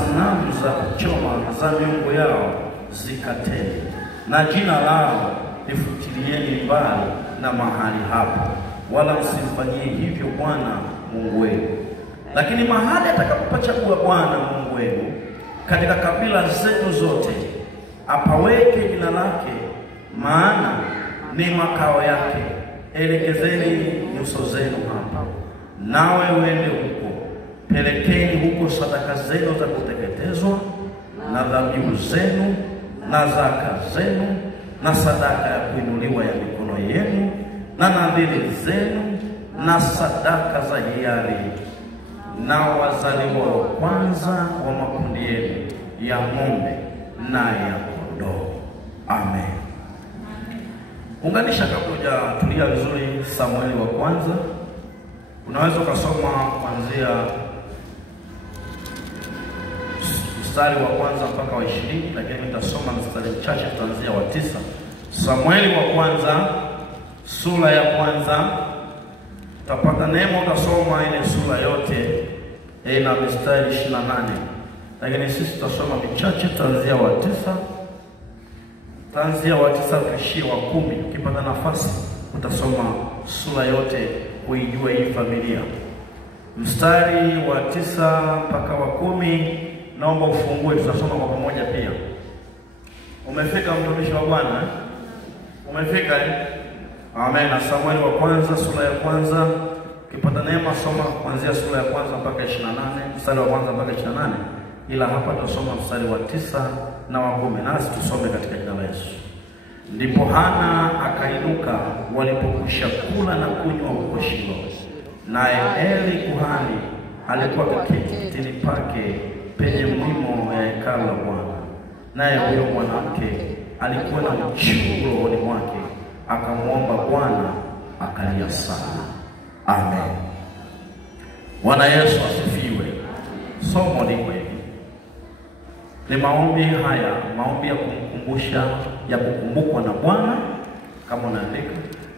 sanamu za kuchoma za miungu yao zikateni, na jina lao lifutilieni mbali na mahali hapo, wala msimfanyie hivyo Bwana Mungu wenu. Lakini mahali atakapopachagua Bwana Mungu wenu katika kabila zenu zote, apaweke jina lake, maana ni makao yake, elekezeni nyuso zenu hapa, nawe uende huko. Pelekeni huko sadaka zenu za kuteketezwa na dhabihu zenu na zaka zenu na sadaka ya kuinuliwa ya mikono yenu na nadhiri zenu na sadaka za hiari na wazaliwa wa kwanza wa makundi yenu ya ng'ombe na ya kondoo. Amen. Unganisha kabla tulia vizuri Samueli wa kwanza. Unaweza kusoma kuanzia mstari wa kwanza mpaka wa 20, lakini nitasoma mstari mchache kuanzia wa 9. Samueli wa kwanza sura ya kwanza. Utapata neema utasoma ile sura yote na mstari 28. Lakini sisi tutasoma michache kuanzia wa 9. Kuanzia wa 9 kuishia wa 10. Ukipata nafasi utasoma sura yote kuijua hii familia. Mstari wa 9 mpaka wa 10 naomba ufungue, tutasoma kwa pamoja pia. Umefika mtumishi wa Bwana? Umefika? Amen. Na Samueli wa kwanza sura ya kwanza, ukipata neema soma kuanzia sura ya kwanza mpaka 28, mstari wa kwanza mpaka 28. Ila hapa tutasoma mstari wa 9 na wa 10, nasi tusome katika jina la Yesu. Ndipo Hana akainuka walipokwisha kula na kunywa huko Shilo, naye Eli kuhani alikuwa kaketi kitini pake penye mlimo ya hekalu la Bwana. Naye huyo mwanamke alikuwa na uchungu rohoni mwake, akamwomba Bwana, akalia sana. Amen. Bwana Yesu asifiwe. Somo liko hivi. Ni maombi haya, maombi ya kumkumbusha, ya kukumbukwa na Bwana. Kama unaandika,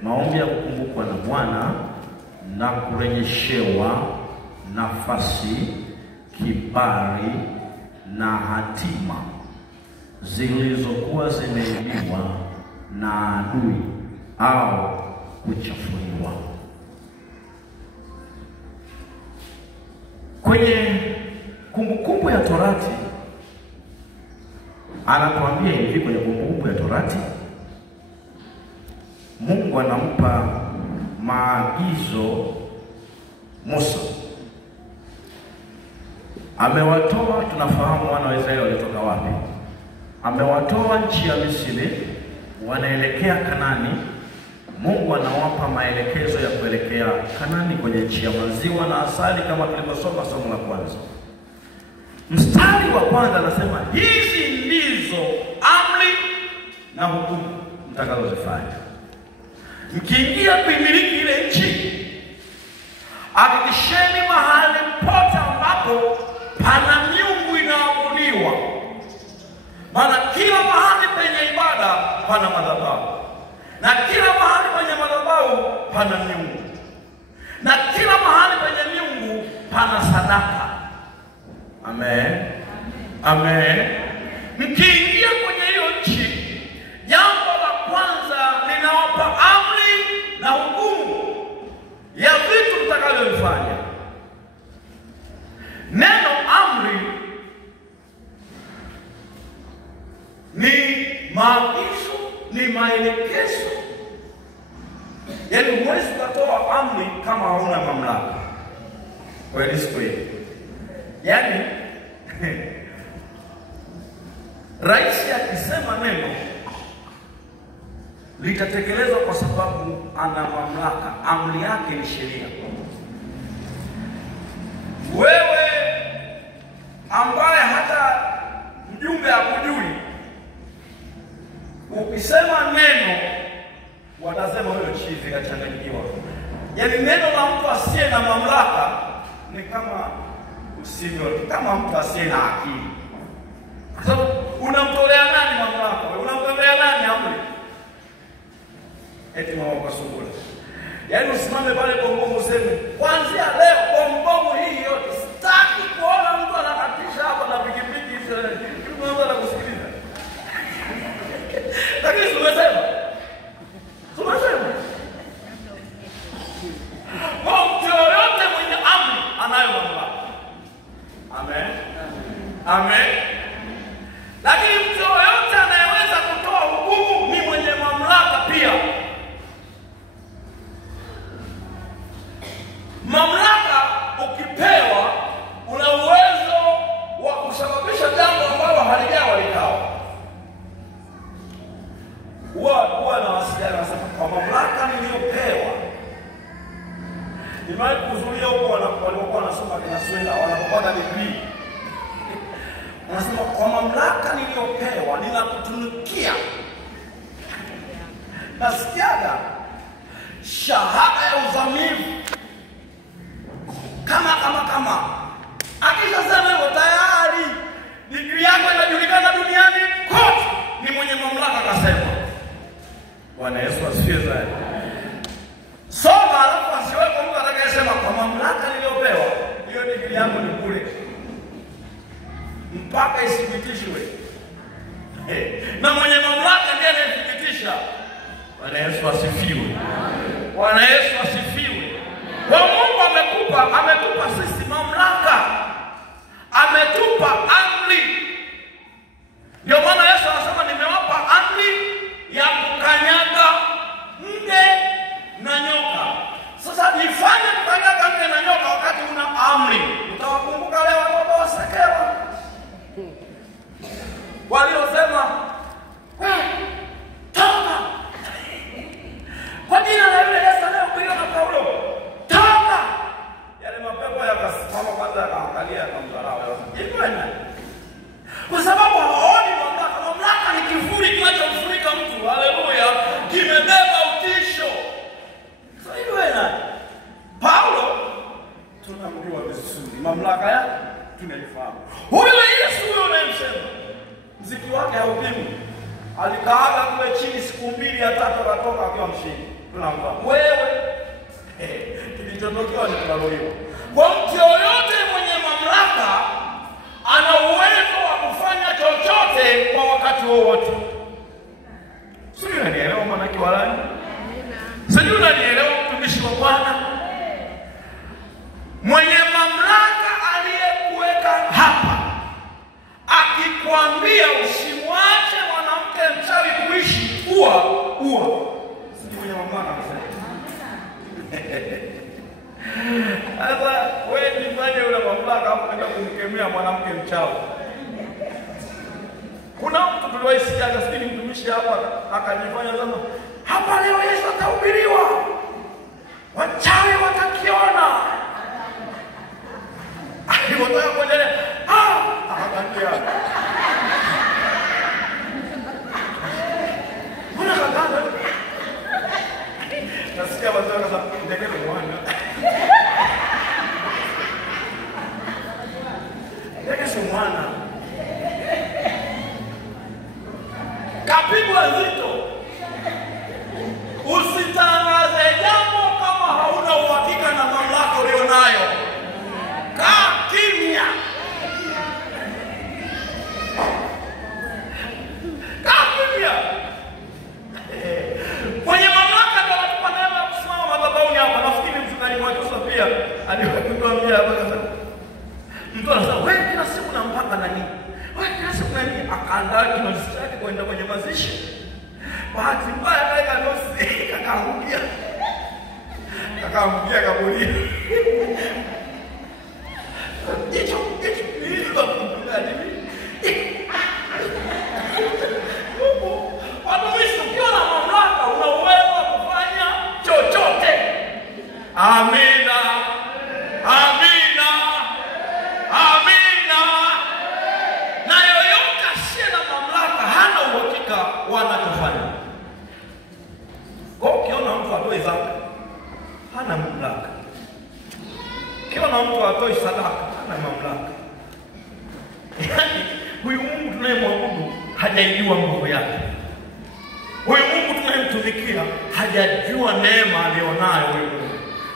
maombi ya kukumbukwa na Bwana na kurejeshewa nafasi, kibali na hatima zilizokuwa zimeibiwa na adui au kuchafuliwa. Kwenye kumbukumbu ya Torati anatuambia hivi, kwenye kumbukumbu ya Torati Mungu anampa maagizo Musa. Amewatoa, tunafahamu wana wa Israeli walitoka wapi. Amewatoa nchi ya Misri, wanaelekea Kanani. Mungu anawapa maelekezo ya kuelekea Kanani, kwenye nchi ya maziwa na asali, kama tulivyosoma somo la kwanza. Mstari wa kwanza anasema, hizi ndizo amri na hukumu mtakazozifanya mkiingia kuimiliki ile nchi. Hakikisheni mahali pote ambapo pana miungu inaabudiwa, maana kila mahali penye ibada pana madhabahu, na kila mahali penye madhabahu pana miungu, na kila mahali penye miungu pana sadaka. Amen. Amen. Mkiingia kwenye hiyo nchi, jambo la kwanza ninawapa amri na hukumu ya vitu mtakavyofanya. Neno amri ni maagizo, ni maelekezo. Yaani huwezi kutoa amri kama hauna mamlaka. Kweli siku hii. Yaani rais akisema neno litatekelezwa kwa sababu ana mamlaka. Amri yake ni sheria. Wewe ambaye hata mjumbe hakujui, ukisema neno watasema wewe chizi kachanganyikiwa. Yaani neno la mtu asiye na mamlaka ni kama usivyo, kama mtu asiye na akili. Kwa sababu unamtolea nani mamlaka? Unamtolea nani amri? Eti mama kwa sungura. Yaani usimame pale Bongo useme, kuanzia leo Bongo hii yote sitaki kuona mtu anakatisha hapa na kusikiliza. Mtu anakusikiliza. Lakini tumesema. Mtu yoyote mwenye amri anayo mamlaka. Amen. Amen. Lakini mtu yoyote anayeweza kutoa hukumu ni mwenye mamlaka pia. Mamlaka ukipewa una uwezo wa kusababisha jambo ambalo halijawa likawa. Huwa na wasiliana sasa kwa mamlaka niliyopewa. Nimai kuzuia huko walikuwa wanasoma kina Swela wanapopata degree. Wanasema kwa mamlaka niliyopewa ninakutunukia. Nasikiaga shahada ya uzamivu. Kama akishasema hivyo tayari degree yako inajulikana duniani kote, ni mwenye mamlaka akasema. Bwana Yesu asifiwe sana. Soma alafu asiwepo mtu atakayesema kwa mamlaka niliyopewa hiyo degree yangu ni bure. Mpaka isithibitishwe. Na mwenye mamlaka ndiye anayethibitisha. Bwana Yesu asifiwe. Bwana Yesu asifiwe. Kwa Mungu ametupa sisi mamlaka. Ametupa amri. Ndio maana Yesu anasema nimewapa amri ya kukanyaga nge na nyoka. Sasa nifanye kukanyaga nge na nyoka wakati una amri. Utawakumbuka wale watoto wa Sekewa waliosema toka kwa jina la yule Yesu anayehukumiwa na Paulo, toka. Yale mapepo yakasimama kwanza, yakaangalia, yakamdharau. Kwa sababu hawaoni mamlaka. Mamlaka ni kivuli kinachomfunika mtu. Haleluya. Kimebeba utisho. Sasa hiyo Paulo tunamjua vizuri. Mamlaka yake tunaifahamu. Huyo Yesu huyo unayemsema, mziki wake haupimwi. Alikaaga kule chini siku 2 ya 3 akatoka akiwa mshindi. Tunamfahamu. Wewe kilichotokewa ni kulaumiwa. Kwa mtu yoyote mwenye mamlaka ana uwezo wa kufanya chochote kwa wakati wowote. Sio unanielewa maana kiwalani? Sio unanielewa mtumishi wa Bwana? Mwenye mamlaka aliyekuweka hapa akikwambia usimwache mwanamke mchawi kuishi, ua. Sio mwenye mamlaka anasema. Sasa wewe jifanye ule mamlaka hapo kwenda kumkemea mwanamke mchawi. Kuna mtu tuliwaisikia gaskini mtumishi hapa akajifanya sana. Hapa leo Yesu atahubiriwa. Wachawi watakiona. Alipotaka kuendelea, akaambia. Kuna kaganda. Nasikia watu wakasema ndege mwana. Ndege mwana. Kapigwa nzito. Usitangaze jambo kama hauna uhakika na mamlaka ulionayo. Kaa kimya. Kaa kimya. Mwenye mamlaka ndio anatupa neema ya kusimama madhabahuni hapa. Nafikiri mchungaji wetu Sofia aliwaambia hapa sasa. Mtu anasema wewe kila siku unampaka nani? Wewe kila siku nani? Akaandaa kinosi chake kwenda kwenye mazishi. Bahati mbaya kaika nosi kakaangukia kaburi. Jicho hilo mchungaji. Watumishi ukiwa na mamlaka una uwezo wa kufanya chochote. Amina. Amina. Amina. Na yoyote asiye na mamlaka hana uhakika wanachofanya. Kwa ukiona mtu atoe zaka hana mamlaka. Ukiona mtu atoe sadaka hana mamlaka. Yaani huyu Mungu tunayemwabudu hajajua nguvu yake. Huyu Mungu tunayemtumikia hajajua neema alionayo huyu Mungu.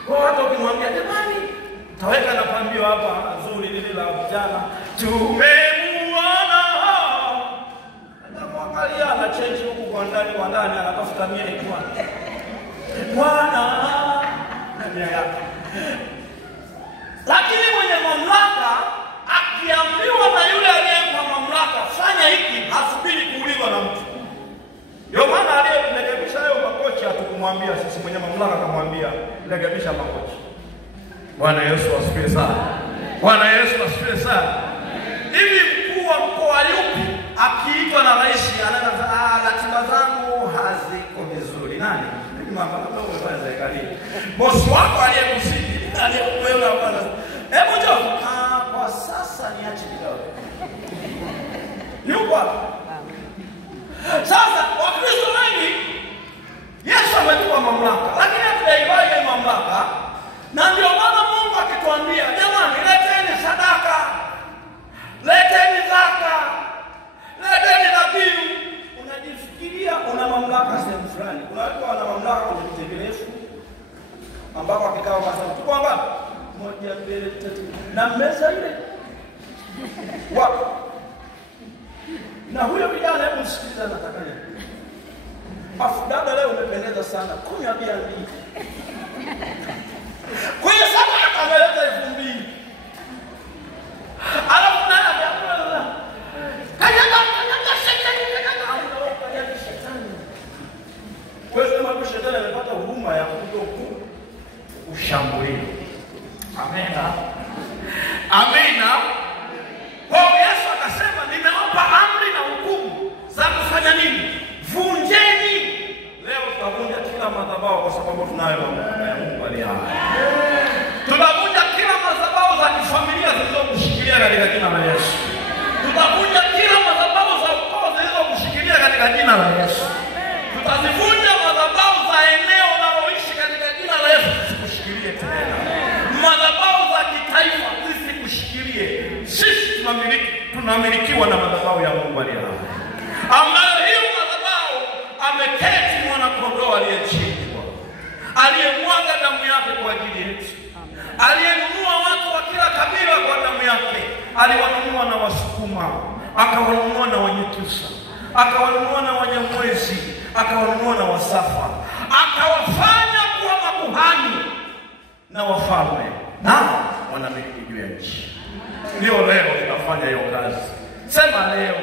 Kwa watu wakimwambia jamani, taweka na pambio hapa nzuri lile la vijana, tumemwona Angalia ana change huku kwa ndani anatafuta mia kwa Bwana na nia yake. Lakini mwenye mamlaka akiambiwa na yule aliyempa mamlaka fanya hiki, hasubiri kuulizwa na mtu. Ndio maana aliyerekebisha leo makocha hatukumwambia sisi, mwenye mamlaka akamwambia rekebisha makocha. Bwana Yesu asifiwe sana. Bwana Yesu asifiwe sana. Hivi mkuu wa mkoa yupi akiitwa na rais anaanza ratiba zangu haziko vizuri? Nani? Mimi mama ndio umefanya serikali. Bosi wako aliyekusidi, aliyekuelewa bwana. Hebu njoo. Kwa sasa niache kidogo. Yuko sasa Wakristo wengi Yesu ametupa mamlaka, lakini hatujaivaje mamlaka. Na ndio maana Mungu akituambia, jamani, leteni sadaka, leteni zaka, leteni dhabihu. Unajifikiria una mamlaka sehemu fulani. Kuna watu wana mamlaka kwenye mtegerefu ambao akikao kama tuko ngapi? 1 2 3 na meza ile. Wapi? Na huyo kijana, hebu msikilize nataka nini? Afudada leo umependeza sana. Kunywa bia mbili. Kwa hiyo sasa akaleta 2000. Alafu nani akakula? Kanyaga shetani. Kwa hiyo kama shetani amepata huruma ya kushambulia. Amina. Amina. Kwa Yesu akasema nimewapa amri na hukumu za kufanya nini? Vunjeni. Leo tutavunja kila madhabahu kwa sababu tunayo mamlaka ya Mungu aliye hai. Tutavunja kila madhabahu za kifamilia zilizokushikilia katika jina la Yesu. Tutavunja kila madhabahu za ukoo zilizokushikilia katika jina la Yesu. Tutazivunja madhabahu za eneo unaloishi katika jina la Yesu, zisikushikilie tena. Madhabahu za kitaifa zisikushikilie. Sisi tunamilikiwa na madhabahu ya Mungu aliye hai. Ambayo hiyo madhabahu ameketi mwana kondoo aliyechinjwa, aliyemwaga damu yake kwa ajili yetu, aliyenunua watu wa kila kabila kwa damu yake. Aliwanunua na Wasukuma, akawanunua na Wanyetusa, akawanunua na Wanyamwezi, akawanunua na Wasafa, akawafanya kuwa makuhani na wafalme, nao wanamiliki juu ya nchi. Ndio leo tunafanya hiyo kazi. Sema leo.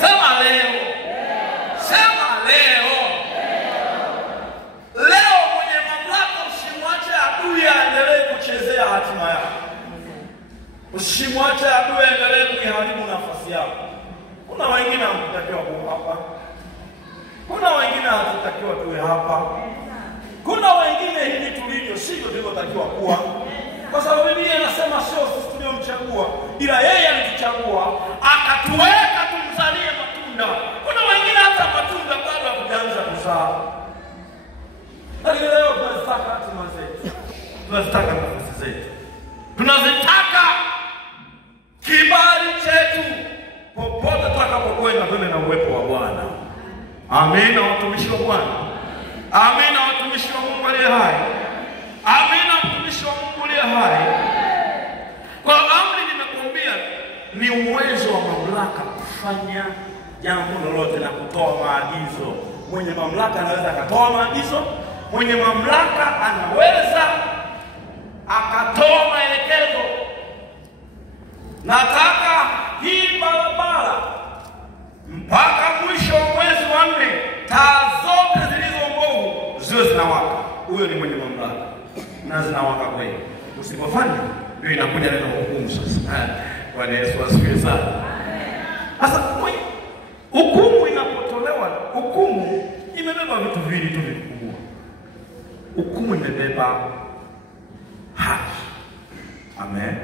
Sema leo. Sema leo. Leo mwenye mamlaka usimwache adui aendelee kuchezea hatima yako. Usimwache adui aendelee kuiharibu nafasi yako. Kuna wengine wanatakiwa kuwa hapa. Kuna wengine hawatakiwa tuwe hapa. Kuna wengine hivi tulivyo sivyo tulivyotakiwa kuwa. Kwa sababu Biblia inasema sio sisi tuliomchagua, ila yeye alituchagua akatuweka tumzalie matunda. Kuna wengine hata matunda bado hakujaanza kuzaa. Lakini leo tunazitaka hatima zetu. Tunazitaka nafasi zetu. Tunazitaka kibali chetu. Popote tutakapokwenda twende na uwepo wa Bwana. Amina watumishi wa Bwana. Amina watumishi wa Mungu aliye hai. Amina mtumishi wa Mungu aliye hai. Kwa amri nimekuambia ni uwezo wa mamlaka kufanya jambo lolote na kutoa maagizo. Mwenye mamlaka anaweza akatoa maagizo, mwenye mamlaka anaweza akatoa maelekezo. Nataka hii barabara mpaka mwisho wa mwezi wa 4 taa zote zilizo mbovu ziwe zinawaka. Huyo ni mwenye mamlaka. Na zinawaka kweli. Usipofanya ndio inakuja neno hukumu sasa. Bwana Yesu asifiwe sana. Sasa hukumu inapotolewa, hukumu imebeba vitu viwili tu vikubwa. Hukumu imebeba haki. Amen.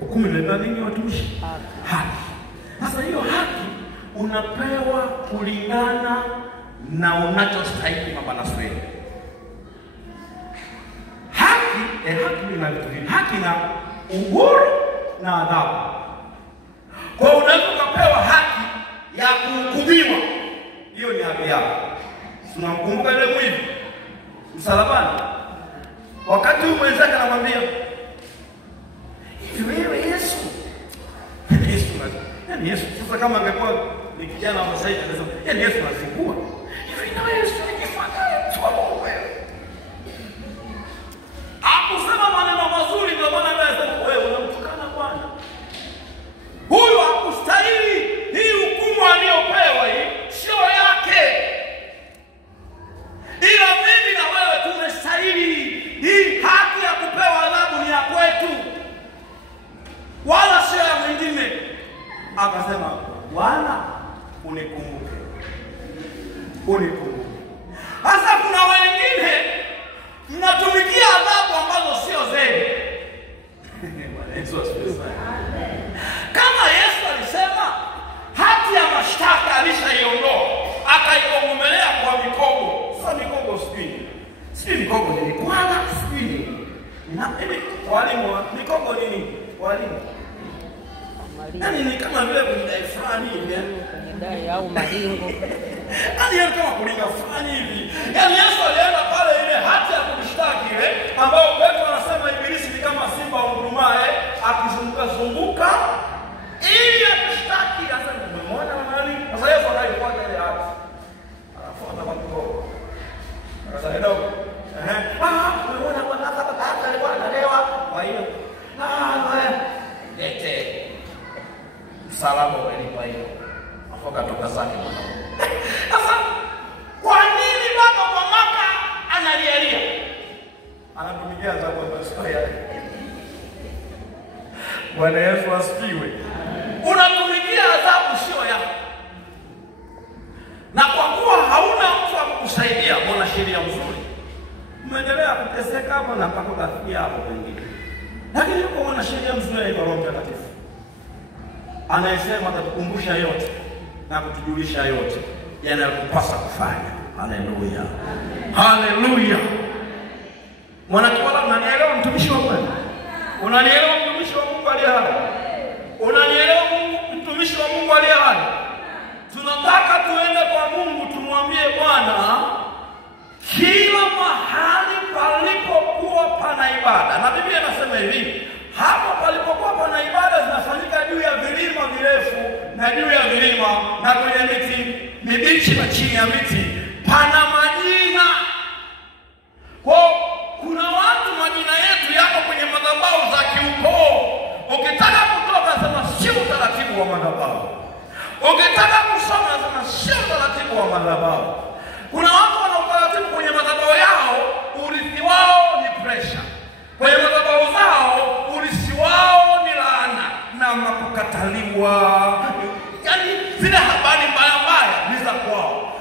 Hukumu imebeba nini watumishi? Haki. Sasa hiyo haki unapewa kulingana na unachostahili mama na swali. Haki ina vitu vingi. Haki na uhuru na adhabu. Kwa unaweza kupewa haki ya kuhukumiwa. Hiyo ni haki yako. Tunamkumbuka yule mwivi msalabani. Wakati mwenzake anamwambia, "Hivi wewe Yesu?" Yesu sasa kama angekuwa ni kijana wa sasa hivi anasema, yaani Yesu anazingua. Hivi na Yesu nikifanya mtu wa Mungu wewe. Hakusema maneno mazuri ndio maana anasema wewe unamtukana Bwana. Huyu hakustahili. Hii hukumu aliyopewa hii sio yake. Ila mimi na wewe tumestahili. Hii haki ya kupewa adhabu ni ya kwetu, wala sio ya mwingine. Akasema, Bwana unikumbuke. Unikumbuke. Sasa kuna wengine mnatumikia adhabu ambazo sio zenu. Bwana Yesu asifiwe. Kama Yesu alisema hati ya mashtaka alishaiondoa, akaikongomelea kwa mikogo. Sasa mikogo sijui mikogo ni Bwana sijui. Walimu mikogo nini? Walimu. Yaani ni kama vile kudai fulani hivi. Kudai au maringo. Yaani kama kulinga fulani hivi. Yaani Yesu alienda pale ile hati ya kumshtaki ile ambao Petro anasema ibilisi ni kama simba ungurumaye akizunguka ili akushtaki. Sasa umemwona nani? Sasa Yesu anaifuata ile hati. Anafuata kwa mikono. Sasa ndio umeona Bwana hata alikuwa analewa. Kwa hiyo lete msalaba umelipa hiyo. Afoka toka zake Bwana. Sasa kwa nini baba kwa maka analialia? Anatumikia adhabu kwa sio yake. Bwana Yesu asifiwe. Unatumikia adhabu sio yako. Na kwa kuwa hauna mtu wa kukusaidia, mwana sheria mzuri, umeendelea kuteseka hapo na mpaka kafikia hapo pengine. Lakini yuko mwana sheria mzuri aitwa Roho Mtakatifu, anayesema atatukumbusha yote na kutujulisha yote yanayokupasa kufanya. Haleluya. Haleluya. Mwanakiwala, unanielewa mtumishi wa Mungu? Unanielewa mtumishi wa Mungu aliye hai? Unanielewa mtumishi wa Mungu aliye hai? Tunataka tuende kwa Mungu tumwambie Bwana kila mahali palipokuwa pana ibada. Na Biblia inasema hivi, hapo palipokuwa pana ibada zinafanyika juu ya vilima virefu na juu ya vilima na kwenye miti mibichi na chini ya miti pana majina. Kwa kuna watu majina yetu yako kwenye madhabahu za kiukoo. Ukitaka kutoka sema sio utaratibu wa madhabahu. Ukitaka kusoma sema sio utaratibu wa madhabahu. Kuna watu wana utaratibu kwenye madhabahu yao, urithi wao ni pressure. Kwenye madhabahu zao urithi wao ni laana na kukataliwa. Yaani zile habari mbaya mbaya ni za kwao.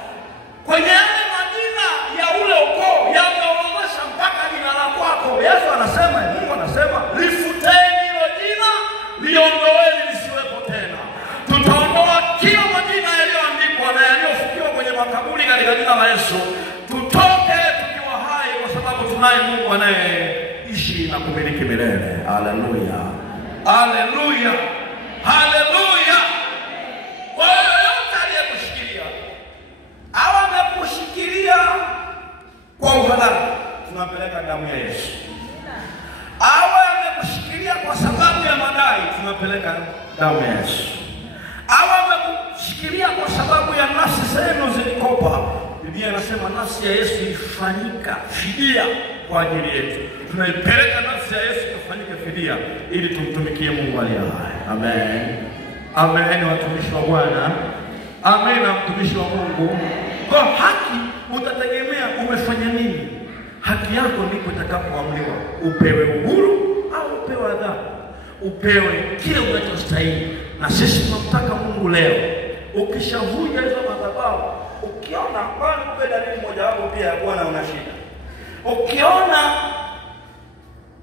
Kwenye yale majina ya ule ukoo yameorodhesha mpaka jina la kwako. Yesu anasema, Mungu anasema, lifuteni hilo jina, liondoeni lisiwepo tena. Tutaondoa kila majina yaliyoandikwa na yaliyofukiwa kwenye makaburi katika jina la Yesu. Tutoke tukiwa hai kwa sababu tunaye Mungu anayeishi na kumiliki milele. Haleluya. Haleluya. Haleluya. Kwa yoyote aliyekushikilia au amekushikilia kwa uhalali, tunapeleka damu ya Yesu. Au amekushikilia kwa sababu ya madai, tunapeleka damu ya Yesu. Au amekushikilia kwa sababu ya nafsi zenu zilikopa, Biblia inasema nafsi ya Yesu ilifanyika fidia kwa ajili yetu. Tunaipeleka nafsi ya Yesu kufanyika fidia ili tumtumikie Mungu aliye hai. Amen. Amen, watumishi wa Bwana. Amen, mtumishi wa Mungu. Kwa haki utategemea umefanya nini. Haki yako ndipo itakapoamliwa. Upewe uhuru au upewe adhabu. Upewe kile unachostahili. Na sisi tunamtaka Mungu leo, ukishavunja hizo madhabahu, ukiona kwani kwa dalili moja hapo pia ya kuona una shida. Ukiona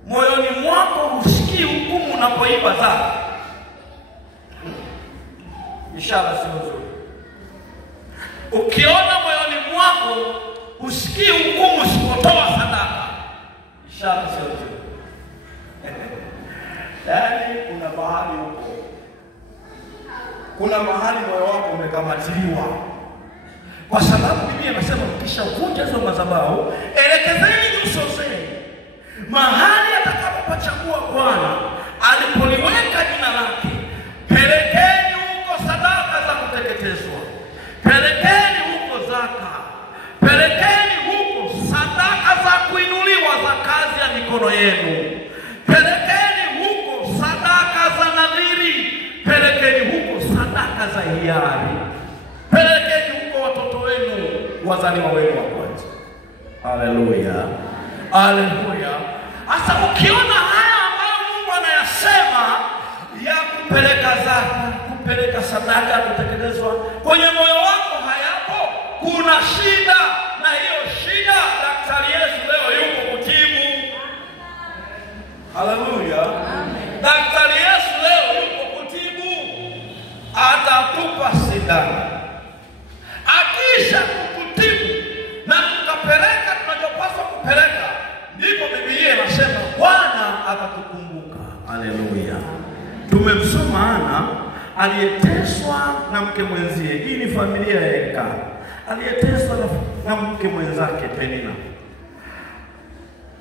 moyoni mwako husikii hukumu unapoiba zaka, ishara si nzuri. Ukiona moyoni mwako husikii hukumu usipotoa sadaka, ishara si nzuri. Yaani kuna mahali huko, kuna mahali moyo wako umekamatiliwa. Kwa sababu Biblia inasema ukishavunja hizo madhabahu, elekezeni nyuso zenu mahali atakapopachagua Bwana alipoliweka jina lake. Pelekeni huko sadaka za kuteketezwa. mikono yenu. Pelekeni huko sadaka za nadhiri, pelekeni huko sadaka za hiari, pelekeni huko watoto wenu, wazaliwa wenu wa kwanza. Haleluya, haleluya. Sasa ukiona haya ambayo Mungu anayasema ya kupeleka zaka, kupeleka sadaka, kutekelezwa kwenye moyo wako hayapo, kuna shida. Na hiyo shida daktari Yesu leo yuko kutibu. Haleluya, daktari Yesu leo yuko kutibu, atatupa sindano. Akisha kukutibu na tukapeleka tunachopaswa kupeleka, ndipo Biblia inasema Bwana akatukumbuka. Haleluya. Tumemsoma Ana aliyeteswa na mke mwenzie. Hii ni familia ya Elkana. Aliyeteswa na mke mwenzake Penina.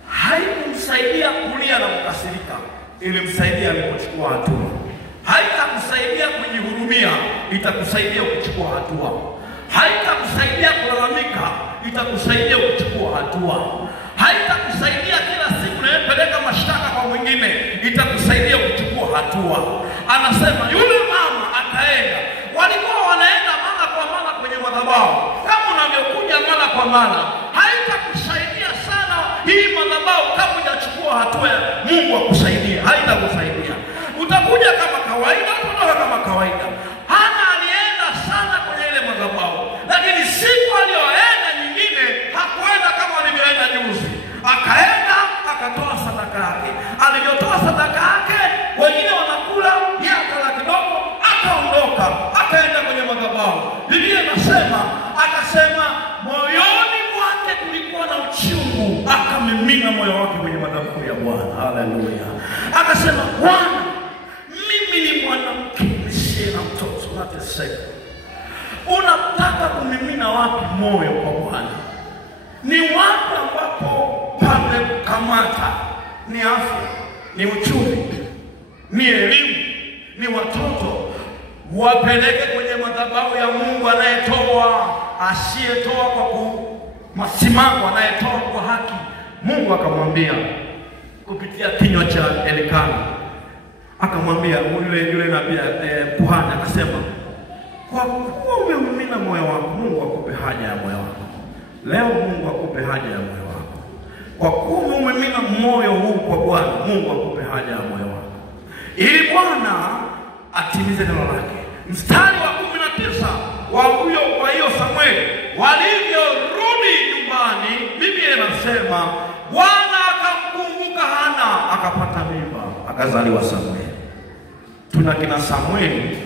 Haikumsaidia kulia na kukasirika, ilimsaidia alipochukua hatua. Haitakusaidia kujihurumia, itakusaidia kuchukua hatua. Haitakusaidia kulalamika, itakusaidia kuchukua hatua. Haitakusaidia kila siku unapeleka mashtaka kwa mwingine, itakusaidia kuchukua hatua. Anasema yule mama akaenda. Walikuwa wanaenda mara kwa mara kwenye madhabahu. Kama unavyokuja mara kwa mara, haitakusaidia sana hii madhabahu kama hujachukua hatua ya Mungu akusaidie. Haitakusaidia. Utakuja kama kawaida, kutoka kama kawaida. Hana alienda sana kwenye ile madhabahu, lakini siku aliyoenda nyingine hakuenda kama alivyoenda juzi. Akaenda akatoa sadaka yake. Alivyotoa sadaka yake, wengine wanakula, yeye akala kidogo, akaondoka, akaenda kwenye madhabahu. Biblia inasema akasema moyoni mwake kulikuwa na uchungu, akamimina moyo wake kwenye madhabahu ya Bwana. Haleluya. Akasema, Bwana, mimi ni mwanamke nisiye na mtoto, nateseka. Unataka kumimina wapi moyo kwa Bwana? Ni wapi ambapo pamekamata? Ni afya, ni uchumi, ni elimu, ni watoto. Wapeleke kwenye madhabahu ya Mungu anayetoa, asiyetoa kwa masimango, anayetoa kwa haki. Mungu akamwambia kupitia kinywa cha Elkana, akamwambia yule nabii kuhani, akasema, kwa kuwa umemimina moyo wako, Mungu akupe haja ya moyo wako. Leo Mungu akupe haja ya moyo wako. Kwa kuwa umemimina moyo huu kwa Bwana, Mungu akupe haja ya moyo wako, ili Bwana atimize neno lake. Mstari wa 19 wa hiyo Samueli, walivyorudi nyumbani, Biblia inasema Bwana akamkumbuka Hana, akapata mimba, akazaliwa Samueli. Tuna kina Samueli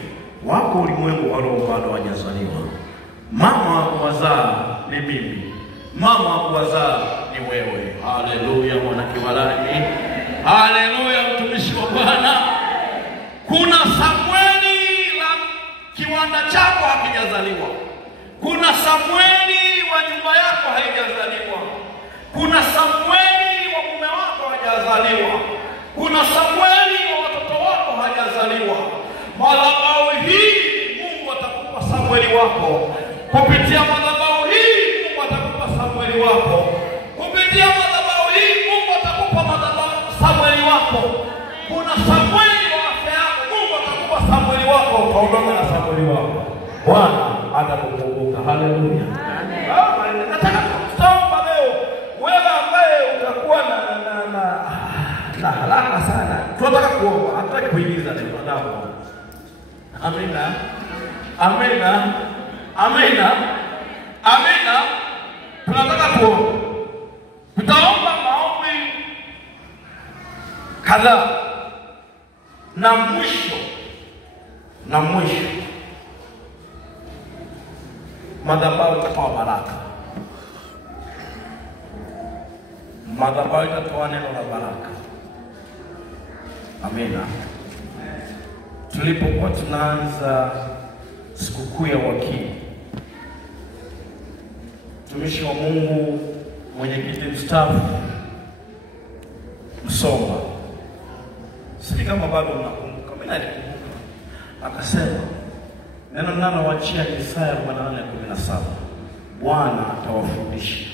wako ulimwengu walio bado hawajazaliwa. Mama wa kuwazaa ni mimi, mama wa kuwazaa ni wewe. Haleluya, mwana kiwalani. Haleluya, mtumishi wa Bwana. Kuna Samueli la kiwanda chako hakijazaliwa. Kuna Samueli wa nyumba yako haijazaliwa. Kuna Samueli wa mume wako hajazaliwa. Kuna Samueli wa watoto wako hajazaliwa. Madhabahu hii Mungu atakupa Samueli wako. Kupitia madhabahu hii Mungu atakupa Samueli wako. Kupitia madhabahu hii Mungu atakupa Samueli wako. Kuna Samueli wa afya yako, Mungu atakupa Samueli wako. Utaondoka na Samueli wako, Bwana atakukumbuka. Haleluya. Amen. Nataka kuomba leo, wewe ambaye utakuwa na haraka sana. Tunataka kuomba, hatutaki kuingiza neno lako. Amina. Amina. Amina. Amina. Tunataka kuomba. Tutaomba maombi kadhaa, na mwisho madhabahu itatoa baraka. Madhabahu itatoa neno la baraka. Amina. Tulipokuwa tunaanza sikukuu ya wakili, mtumishi wa Mungu, mwenyekiti mstaafu Msomba, sisi kama bado mnakumbuka, mimi nalikumbuka, akasema neno ninalowaachia Isaya 48:17, Bwana atawafundisha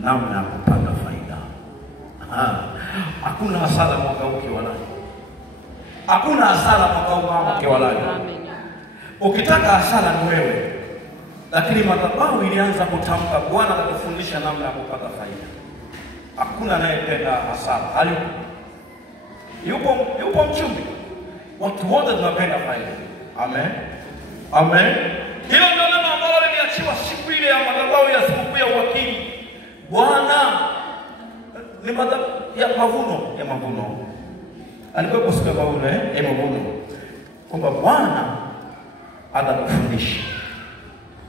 namna ya kupata faida. Hakuna hasara mwaka huu Kiwalani. Hakuna hasara mwaka huu mama Kiwalani. Ukitaka hasara ni wewe. Lakini madhabahu ilianza kutamka, Bwana atakufundisha namna ya kupata faida. Hakuna anayependa hasara. Hayupo. Yupo mchumbi. Watu wote tunapenda faida. Amen. Amen. Hilo ndio neno ambalo liliachiwa siku ile ya madhabahu ya sikukuu ya uwakili. Bwana ni madhabahu ya mavuno. Alikuwa siku ya mavuno ya mavuno. Kwamba Bwana atakufundisha.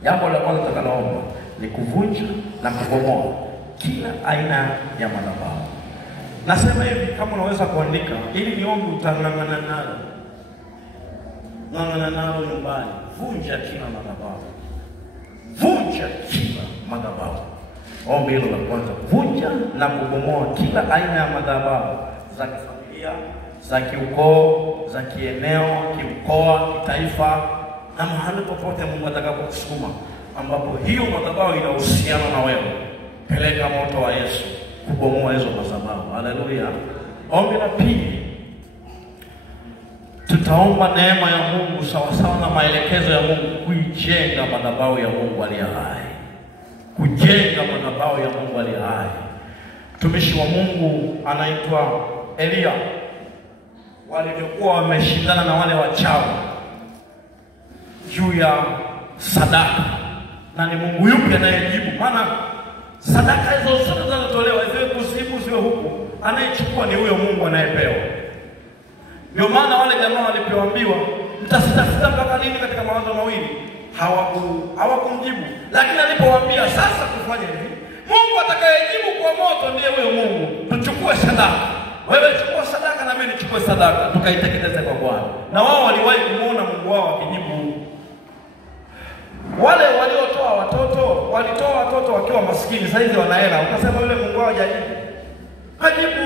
Jambo la kwanza tutakaloomba ni kuvunja na kubomoa kila aina ya madhabahu. Nasema hivi, kama unaweza kuandika ili niombe utangangana nalo. Ngangana nalo nyumbani. Vunja kila madhabahu. Vunja kila madhabahu. Ombi hilo la kwanza, vunja na kubomoa kila aina ya madhabahu za kifamilia, za kiukoo, za kieneo, kimkoa, kitaifa na mahali popote Mungu atakapokusukuma ambapo hiyo madhabahu inahusiana na wewe. Peleka moto wa Yesu kubomoa hizo madhabahu. Haleluya. Ombi la pili, tutaomba neema ya Mungu sawasawa na maelekezo ya Mungu kuijenga madhabahu ya Mungu aliye hai. Kujenga madhabahu ya Mungu aliye hai. Mtumishi wa Mungu anaitwa Elia, walivyokuwa wameshindana na wale wachawi juu ya sadaka, na ni Mungu yupi anayejibu? Maana sadaka hizo zote zinazotolewa ziwe kusibu ziwe huku, anayechukua ni huyo Mungu anayepewa. Ndio maana wale jamaa walipoambiwa mtasitafuta mpaka lini katika mawazo mawili, hawakumjibu. Lakini alipowaambia sasa kufanya hivi, Mungu atakayejibu kwa moto ndiye huyo Mungu. Tuchukue sadaka. Wewe chukua sadaka na mimi nichukue sadaka, tukaitekeleze kwa Bwana. Na wao waliwahi kumuona Mungu wao akijibu. Wale waliotoa watoto wakiwa maskini, sasa hivi wana hela. Ukasema yule Mungu wao hajajibu. Hajibu.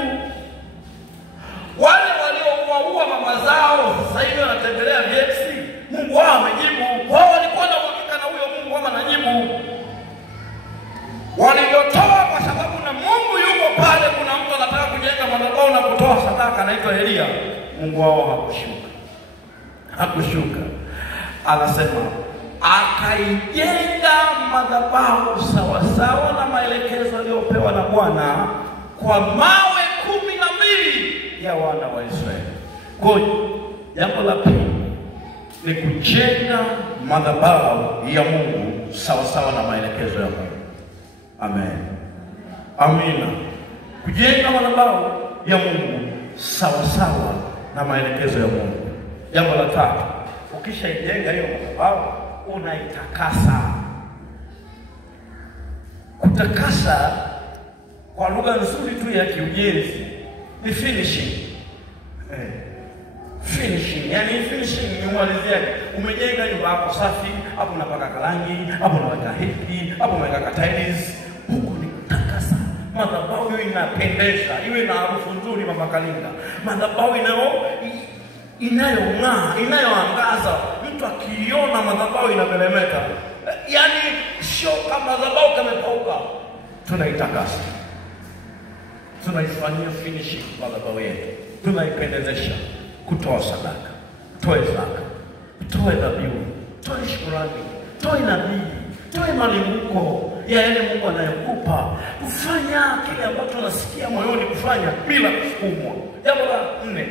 Wale walioua mama zao sasa hivi wanatembelea VX, Mungu wao amejibu. Wao walikuwa na uhakika na huyo Mungu kama anajibu. Waliotoa kwa sababu na Mungu yuko pale, kuna mtu anataka kujenga madhabahu na kutoa sadaka, anaitwa Elia. Mungu wao hakushuka. Anasema akaijenga madhabahu sawasawa na maelekezo aliyopewa na Bwana kwa mawe 12 ya wana wa Israeli. Kwa jambo la pili ni kujenga madhabahu ya Mungu sawasawa na maelekezo ya Mungu. Amen. Amina. Kujenga madhabahu ya Mungu sawasawa na maelekezo ya Mungu. Jambo la tatu, ukishaijenga hiyo madhabahu unaitakasa. Kutakasa kwa lugha nzuri tu ya kiujenzi ni finishing. Finishing, yani finishing ni umaliziaje. Umejenga nyumba yako safi, hapo unapaka karangi, hapo unaweka hiki, hapo unaweka tiles. Huko ni kutakasa. Madhabahu hiyo inapendeza, iwe na harufu nzuri mama Kalinga. Madhabahu inayong'aa, inayoangaza. Mtu akiona madhabahu inameremeta. Yani sio kama madhabahu kamepauka. Tunaitakasa. Tunaifanyia finishing madhabahu yetu. Tunaipendezesha. Kutoa sadaka, toe zaka, toe dhabihu, toe shukrani, toe nabii, toe malimbuko ya yale Mungu anayokupa. Kufanya kile ambacho unasikia moyoni kufanya bila kusukumwa. Jambo la 4.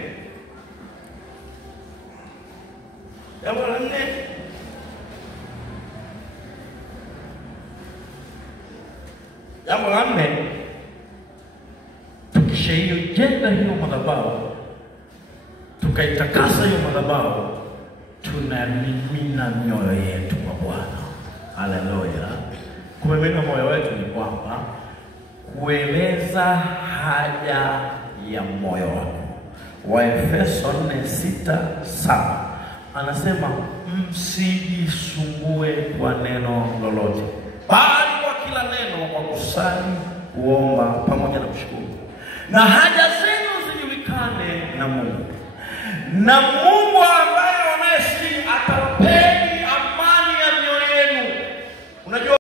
Jambo la 4, tukishaijenga hiyo madhabahu, tukaitakasa hiyo madhabahu, tunamimina mioyo yetu kwa Bwana. Haleluya. Kumimina moyo wetu ni kwamba kueleza haja ya moyo wako. Waefeso 4:6-7 anasema msijisumbue kwa neno lolote, bali kwa kila neno kwa kusali, kuomba pamoja na kushukuru, na haja zenu zijulikane na Mungu. Na Mungu